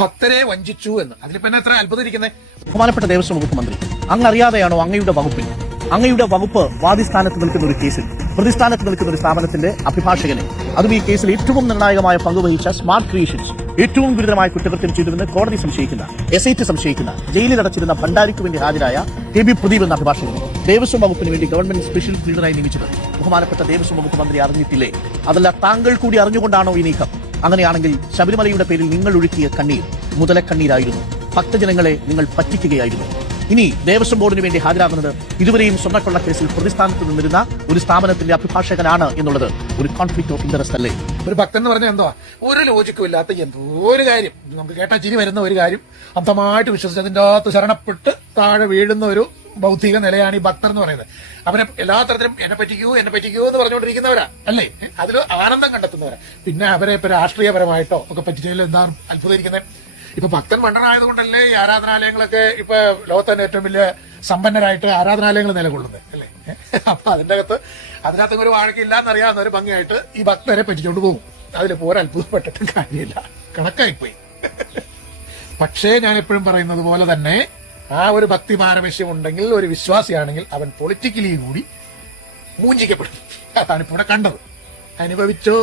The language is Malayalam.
ഭക്തരെ വഞ്ചിച്ചു എന്ന്. അതിലിപ്പോ എത്ര അത്ഭുതം ഇരിക്കുന്നത്? ബഹുമാനപ്പെട്ട ദേവസ്വം വകുപ്പ് മന്ത്രി, അങ്ങ് അറിയാതെയാണോ അങ്ങയുടെ വകുപ്പ് വാദിസ്ഥാനത്ത് നിൽക്കുന്ന ഒരു കേസിൽ പ്രതിസ്ഥാനത്ത് നിൽക്കുന്ന ഒരു സ്ഥാപനത്തിന്റെ അഭിഭാഷകനെ, അതും ഈ കേസിൽ ഏറ്റവും നിർണായകമായ പങ്കുവഹിച്ച സ്മാർട്ട് ക്രിയേഷൻസ് ഏറ്റവും ഗുരുതരമായ കുറ്റകൃത്യം ചെയ്തുവെന്ന് കോടതി സംശയിക്കുന്ന, SIT സംശയിക്കുന്ന, ജയിലിലടച്ചിരുന്ന ഭണ്ഡാരിക്ക് വേണ്ടി ഹാജരായ KB പ്രദീപ് എന്ന അഭിഭാഷകനെ ദേവസ്വം വകുപ്പിന് വേണ്ടി ഗവൺമെന്റ് സ്പെഷ്യൽ ക്ലീനറായി നിയമിച്ചത് ബഹുമാനപ്പെട്ട ദേവസ്വം വകുപ്പ് മന്ത്രി അറിഞ്ഞിട്ടില്ലേ? അതല്ല താങ്കൾ കൂടി അറിഞ്ഞുകൊണ്ടാണോ ഈ നീക്കം? അങ്ങനെയാണെങ്കിൽ ശബരിമലയുടെ പേരിൽ നിങ്ങൾ ഒഴുക്കിയ കണ്ണീർ മുതലക്കണ്ണീരായിരുന്നു. ഭക്തജനങ്ങളെ നിങ്ങൾ പറ്റിക്കുകയായിരുന്നു. ഇനി ദേവസ്വം ബോർഡിന് വേണ്ടി ഹാജരാകുന്നത് ഇതുവരെയും സ്വർണ്ണക്കൊള്ള കേസിൽ പ്രതിസ്ഥാനത്ത് നിന്നിരുന്ന ഒരു സ്ഥാപനത്തിന്റെ അഭിഭാഷകനാണ് എന്നുള്ളത് ഒരു കോൺഫ്ലിക്ട് ഓഫ് ഇന്ററസ്റ്റ് അല്ലേ? ഒരു ഭക്തൻ എന്ന് പറഞ്ഞാൽ എന്തോ ഒരു ലോജിക്കും ഇല്ലാത്ത എന്തോ ഒരു കാര്യം, നമുക്ക് കേട്ടാ ചിരി വരുന്ന ഒരു കാര്യം അന്തമായിട്ട് വിശ്വസിച്ച് അതിൻ്റെ അകത്ത് ശരണപ്പെട്ട് താഴെ വീഴുന്ന ഒരു ഭൗതിക നിലയാണ് ഈ ഭക്തർ എന്ന് പറയുന്നത്. അവരെ എല്ലാ തരത്തിലും എന്നെ പറ്റിക്കൂ എന്ന് പറഞ്ഞുകൊണ്ടിരിക്കുന്നവരാ അല്ലേ? അതിൽ ആനന്ദം കണ്ടെത്തുന്നവരാ. പിന്നെ അവരെ ഇപ്പൊ രാഷ്ട്രീയപരമായിട്ടോ ഒക്കെ പറ്റിച്ചതിൽ എന്താണ് അത്ഭുതം? ഇപ്പൊ ഭക്തൻ മണ്ടനായതുകൊണ്ടല്ലേ ഈ ആരാധനാലയങ്ങളൊക്കെ ഇപ്പൊ ലോകത്ത് തന്നെ ഏറ്റവും വലിയ സമ്പന്നരായിട്ട് ആരാധനാലയങ്ങൾ നിലകൊള്ളുന്നത് അല്ലേ? അപ്പൊ അതിനകത്ത് ഒരു വാഴക്കില്ല എന്നറിയാവുന്ന ഒരു ഭംഗിയായിട്ട് ഈ ഭക്തരെ പറ്റിച്ചോണ്ട് പോകും. അതിലിപ്പോ ഒരു അത്ഭുതപ്പെട്ടിട്ടും കാര്യമില്ല, കണക്കായിപ്പോയി. പക്ഷേ ഞാൻ എപ്പോഴും പറയുന്നത് പോലെ തന്നെ ആ ഒരു ഭക്തി പാരവശ്യം ഉണ്ടെങ്കിൽ, ഒരു വിശ്വാസിയാണെങ്കിൽ അവൻ പൊളിറ്റിക്കലി കൂടി മൂഞ്ചിക്കപ്പെടും. അതാണ് ഇപ്പോൾ ഇവിടെ കണ്ടത്. അനുഭവിച്ചോ.